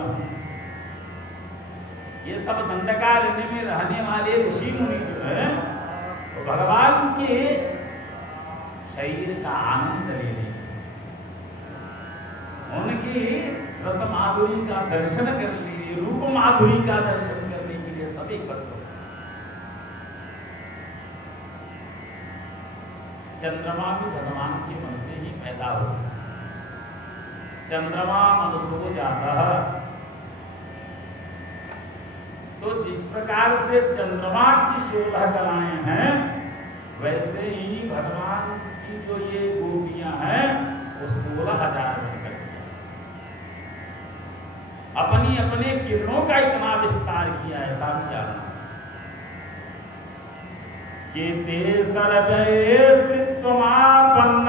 पुत्र हूँ। ये सब दंडकारण्य में रहने वाले ऋषि मुनि जो है तो भगवान के शरीर का आनंद लेने, उनकी रस माधुरी का दर्शन करने के लिए, रूप माधुरी का दर्शन करने के लिए सब एकत्र। चंद्रमा भी भगवान के मन से ही पैदा हो। चंद्रमा मनसो जाता है। तो जिस प्रकार से चंद्रमा की 16 कलाएं हैं, वैसे ही भगवान की जो ये गोपियां हैं वो 16,000 बनकर अपनी अपने किरणों का इतना विस्तार किया, ऐसा भी जानना कि ते सर्वे स्थित्वमापन्न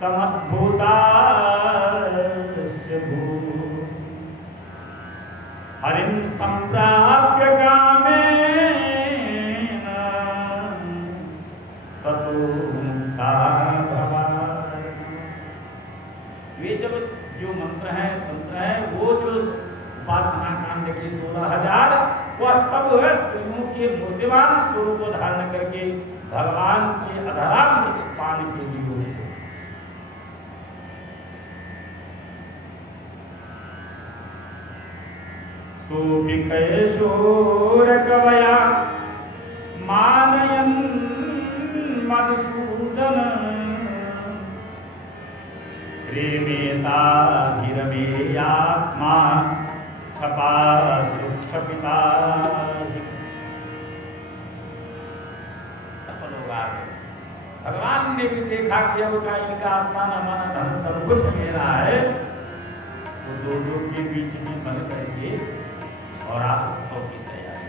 समद्भूता हरिं संप्राप्य कामेन ततो मुक्ता भवार्णव। वे जब जो मंत्र है वो जो उपासना कांड के 16,000 वह सब स्त्रियों के मूर्तिमान स्वरूप धारण करके भगवान के अधरामृत पान के योग से सोभिकैशोर कवया मानयन् मधुसूदन प्रेमेता गिरमेयात्मा क्षपा सुक्षपिता। सब लोग आ गए। भगवान ने भी देखा कि अब का इनका आत्मा न मन धन सब कुछ मेरा है, तो दो के बीच में बन करके और आसक्तों की तैयारी,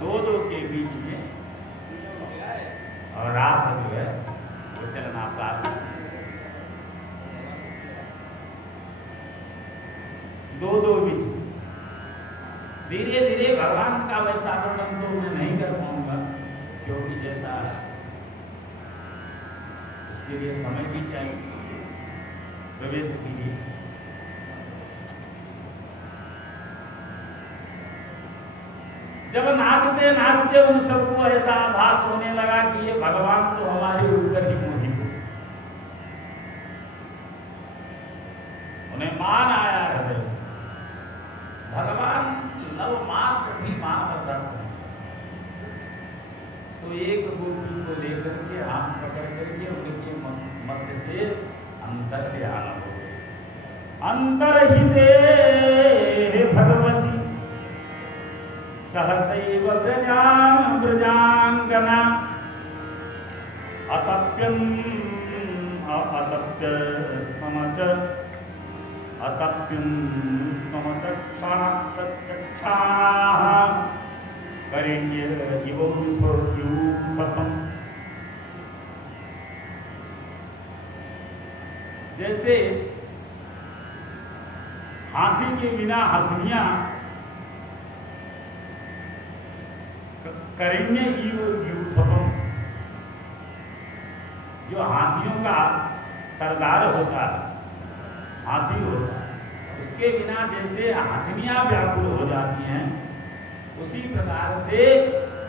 दो के बीच में और रास जो है वो चलना प्रारंभ। दो बीच धीरे धीरे भगवान का वैसा वर्णन तो मैं नहीं कर पाऊंगा, क्योंकि जैसा उसके लिए समय भी चाहिए प्रवेश के लिए। जब नाचते नाचते उन सबको ऐसा आभास होने लगा कि ये भगवान तो हमारे ऊपर ही मोहित हो, उन्हें मान आया हृदय। भगवान लव मात्र भी मान बर्दाश्त नहीं। तो एक गोपी को लेकर के हाथ पकड़ करके उनके मध्य से अंतर ध्यान हो गए। अंतर्हिते भगवती सहसैव व्रजांगना अतप्यं अतप्य स्मच अतप्यं स्मच क्षणप्रत्यक्षाः करिण्य इव विथुर्यूथपम्। जैसे हाथी के बिना हथनियां करिण्य इव यूथपम, जो हाथियों का सरदार होता है, हाथी होता है, उसके बिना जैसे हाथनियां व्याकुल हो जाती हैं, उसी प्रकार से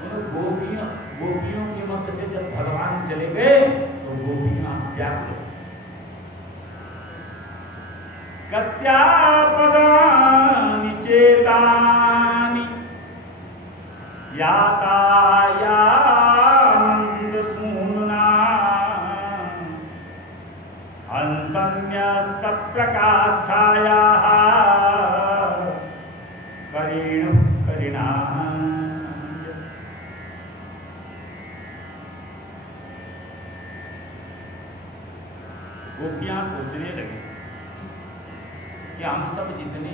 उन गोपियों के मध्य से जब भगवान चले गए तो गोपियां व्याकुल। कस्यापदानि चेतानि यातायानन्दसूनुना हंसन्यस्तप्रकाष्ठायाः करिणाः। गोपियां सोचने लगे कि हम सब जितने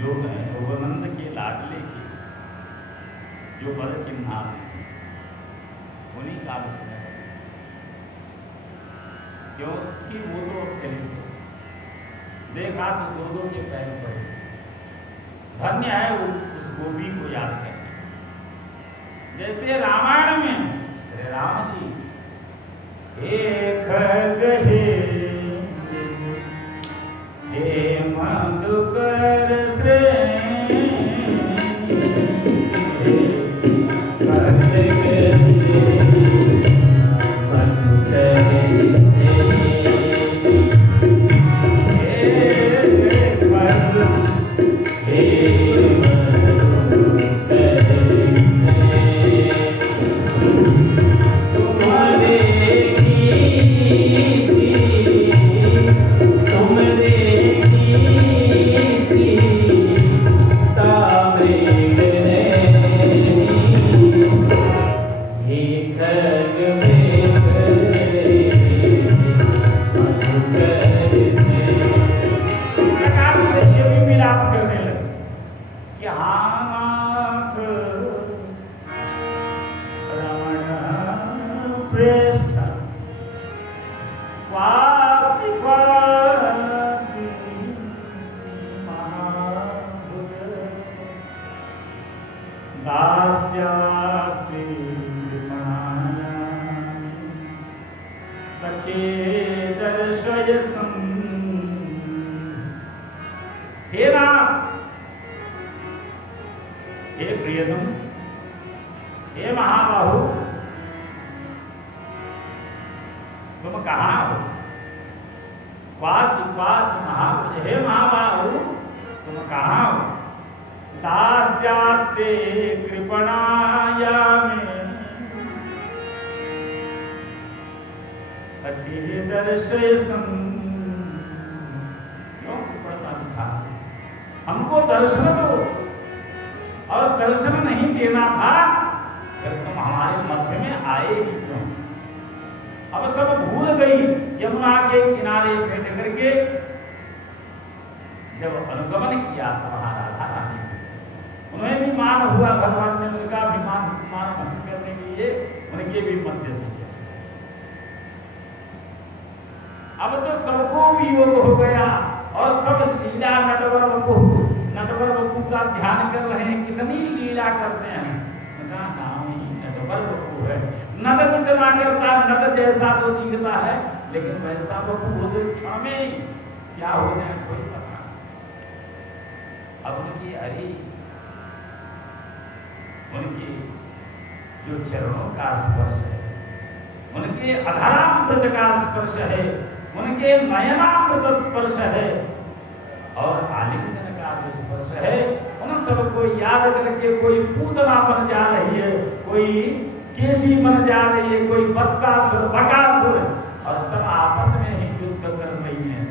लोग हैं रघुनंद के लाडले के जो बड़ चिन्हार हैं उन्हीं का सुने, क्योंकि वो तो अब चले गए। देखा तो दो के पैर पड़े। धन्य है वो उस गोपी को याद करके। जैसे रामायण में श्री राम जी एक खग हे मधुकर श्रेणी हे नाथ, हे प्रियतम, हे महाबाहु, तुम कहाँ हो? वासी महाभुज, हे महाबाहु, तुम कहाँ हो? दास्यास्ते कृपणाया में सखी दर्शय सं। क्यों कृपणता दिखा? हमको दर्शन दो, और दर्शन नहीं देना था फिर तुम हमारे मध्य में आए ही क्यों? अब सब भूल गई यमुना के किनारे बैठ करके जब अनुगमन किया था वहां राधा रानी, उन्हें भी मान हुआ, भगवान ने उनका भी मान भंग करने के लिए उनके भी मध्य से किया। अब तो सबको भी योग हो गया और सब लीला नटवर बपू का ध्यान कर रहे हैं। कितनी लीला करते हैं, उनका नाम ही नटवर बपू है। नट जितना करता है, नट जैसा तो दिखता है, लेकिन वैसा बपू हो तो क्षण में क्या हो जाए कोई पता। अब उनकी उनके जो चरणों का स्पर्श है, उनके अधरामृत का स्पर्श है, उनके नयनामृत स्पर्श है, और आलिंगन का जो स्पर्श है, उन सबको याद करके कोई पूतना बन जा रही है, कोई केशी बन जा रही है, कोई बत्सासुर, बकासुर, और सब आपस में ही युद्ध कर रही हैं।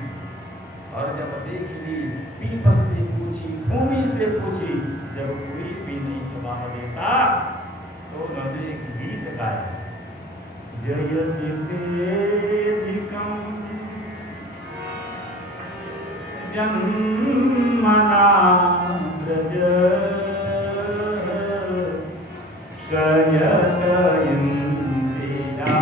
और जब देख ली, पीपल से पूछी, भूमि से पूछी, जब कोई भी नहीं जवाब देता तो उन्होंने एक गीत गाया, जयति तेधिकं जन्मना व्रज शयत इंदिरा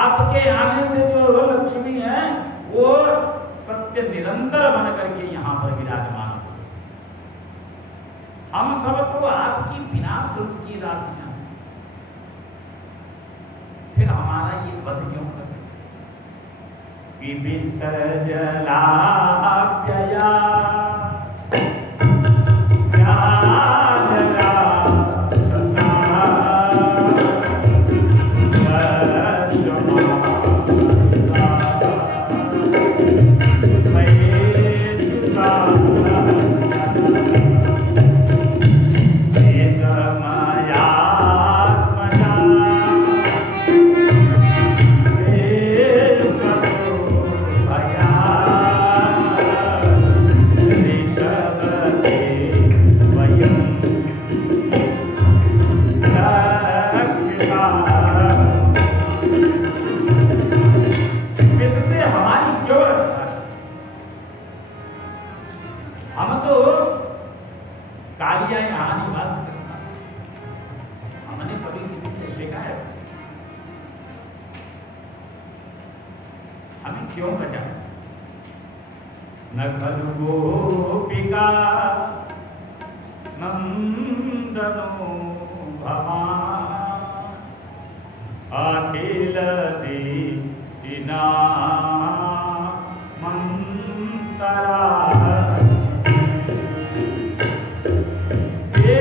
आपके आने से जो लक्ष्मी है वो सत्य निरंतर बन करके यहाँ पर विराजमान हो। हम सब तो आपकी बिना शुल्क की राशियां, फिर हमारा ये वध क्यों कर विसर्जला क्यों बचा न खलु गोपिका नंदनो भवान अखिल दीना मंतरा ते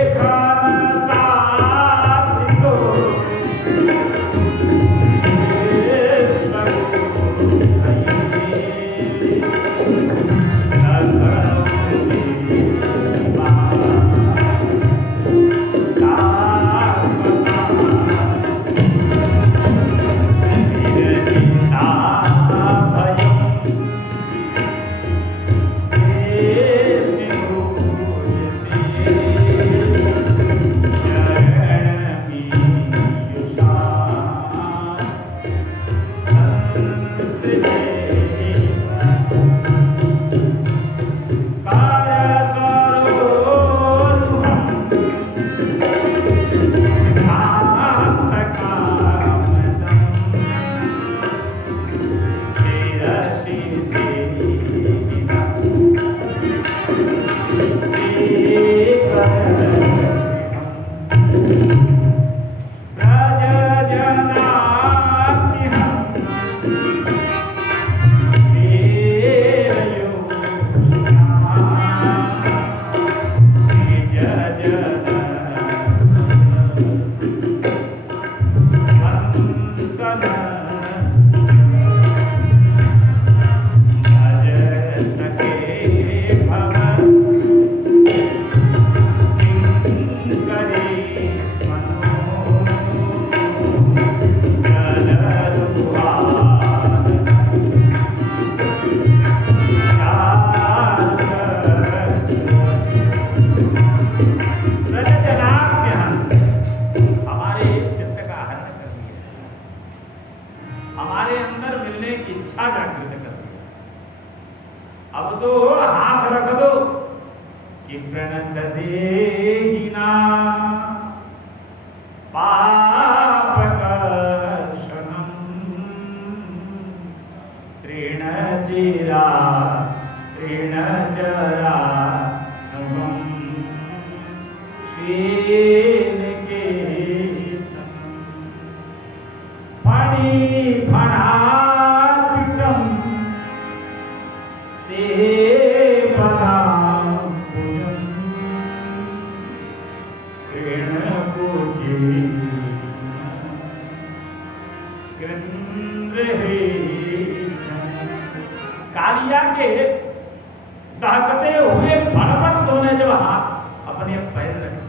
दहकते हुए भड़बड़ ने जब हाथ अपने पैर रखे,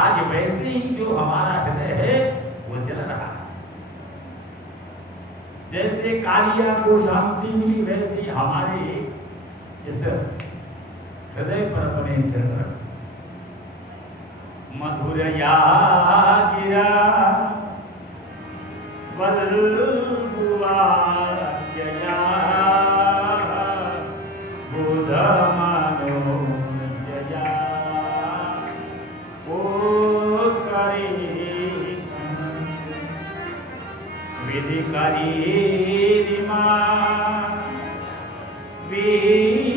आज वैसे ही जो हमारा हृदय है वो जल रहा है। जैसे कालिया को शांति मिली वैसे हमारे इस हृदय पर अपने चल रहे। मधुरया गिरा वल्लुवाक्यया बुधमानो जया ओस्करी विधिकरी रिमा वीरमुयति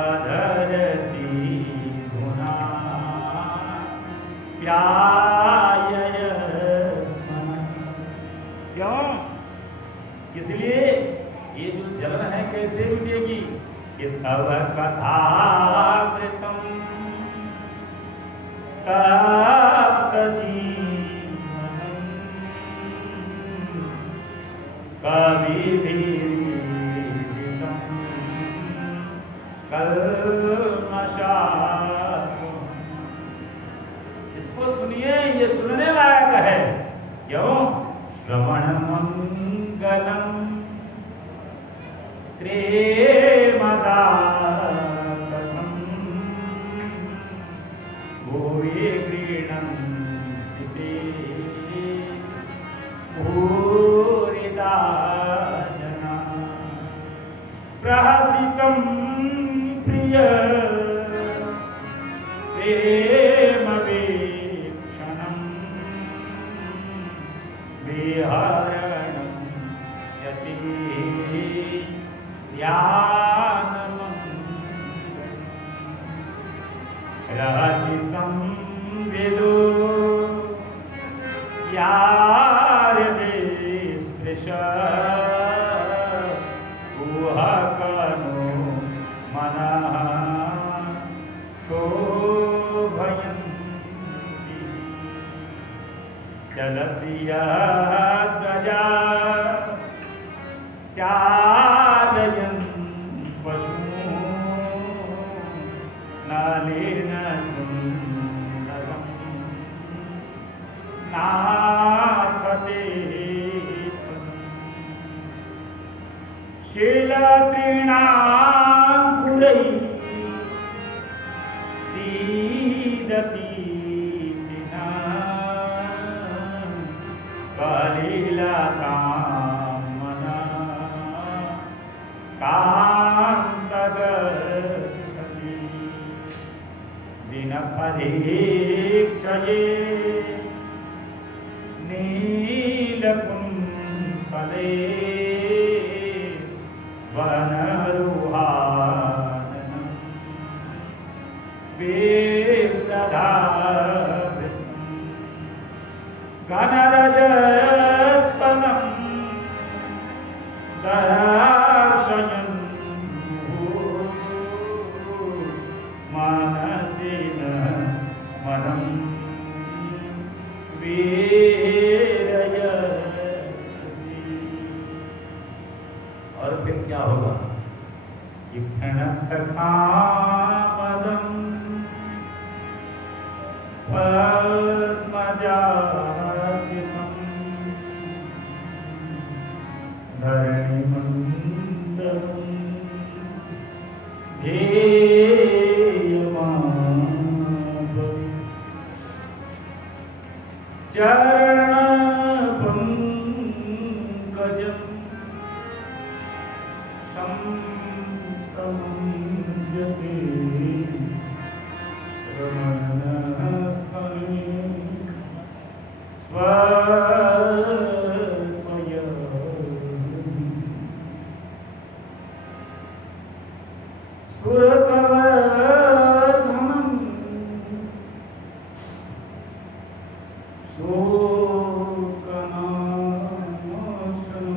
अधरसी धुना क्यों? इसलिए ये जो जलन है कैसे मिटेगी? कि तव कथामृतम तप्त जीवनम कविभिरीडितम कल्मषात्। इसको सुनिए, ये सुनने लायक है। क्यों? श्रवण मंगलम श्रीमदाततम भुवि गृह्णन्ति भूरिदा जना प्रहसितं प्रिय प्रेमवीक्षणं विहरणं यति ध्यानमङ्गलम् रहसि संविदो यारदे स्पृश कुहकनो मनः शोभयन्ति चलसि यद्गजा चालयन् पशून् नलिन सुन्दरं नाथते शीलतृणाङ्कुरैः सीदति कलिलतां मनः कान्तगच्छति दिनपरीक्षये नीलकुन्तले वनरुहाननं विप्रदावृतं घनरजस्वनं दर्शयन् मनसि न स्मरं वीरयसि। और फिर क्या होगा? कि प्रणतकामदं पद्मजाचितं धरणिमण्डलं ध्येयमाभवि चरणपङ्कजं संप्रमुञ्जते रमणस्थले स्वल्पया सुरतवर्धनं शोकनाशनं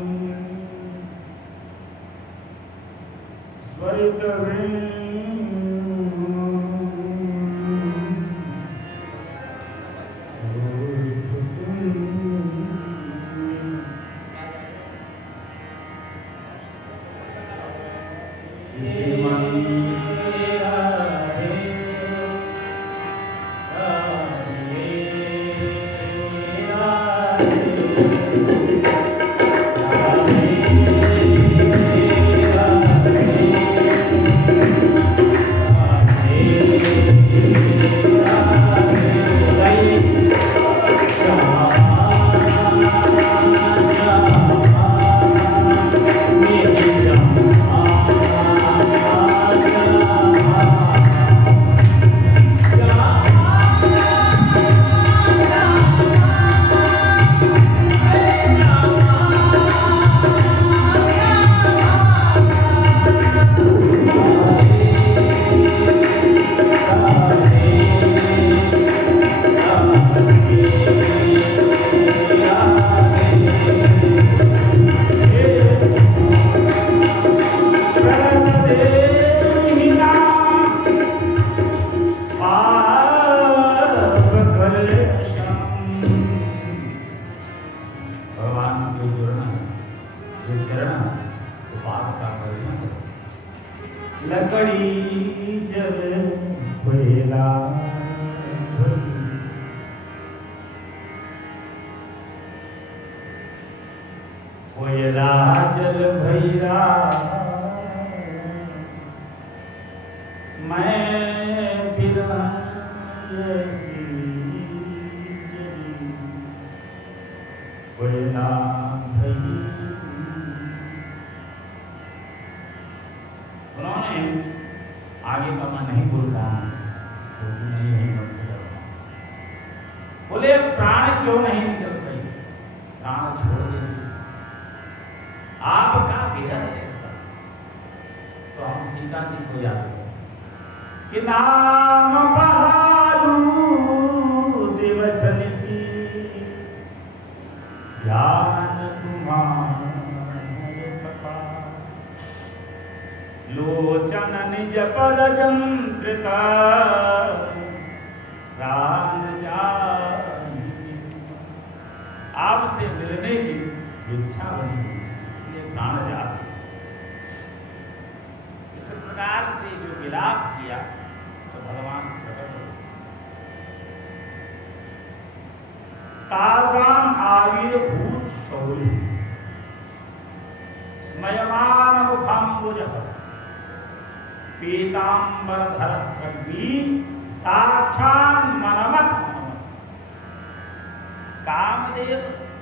लकड़ी जल कोयला कोयला जल भैरा मैं फिर ऐसी कोयला भई। उन्होंने आगे का मैं नहीं बोल रहा हूं क्योंकि मैं यही मत कर रहा हूं। बोले प्राण क्यों नहीं निकल गई, प्राण छोड़ देती आपका विरह ऐसा। तो हम सीता जी को याद करें कि नाम बहारू दिवस निसी ध्यान तुम्हारे लोचन निज पद जंत्रिता प्राण जानी। आपसे मिलने की इच्छा बनी इसलिए प्राण जाते। इस प्रकार से जो विलाप किया तो भगवान प्रकट हो। तासाम आविर्भूत शौर्य स्मयमान मुखाम्बुजः पीतांबरधर सर्वी साक्षात् मनमथ। कामदेव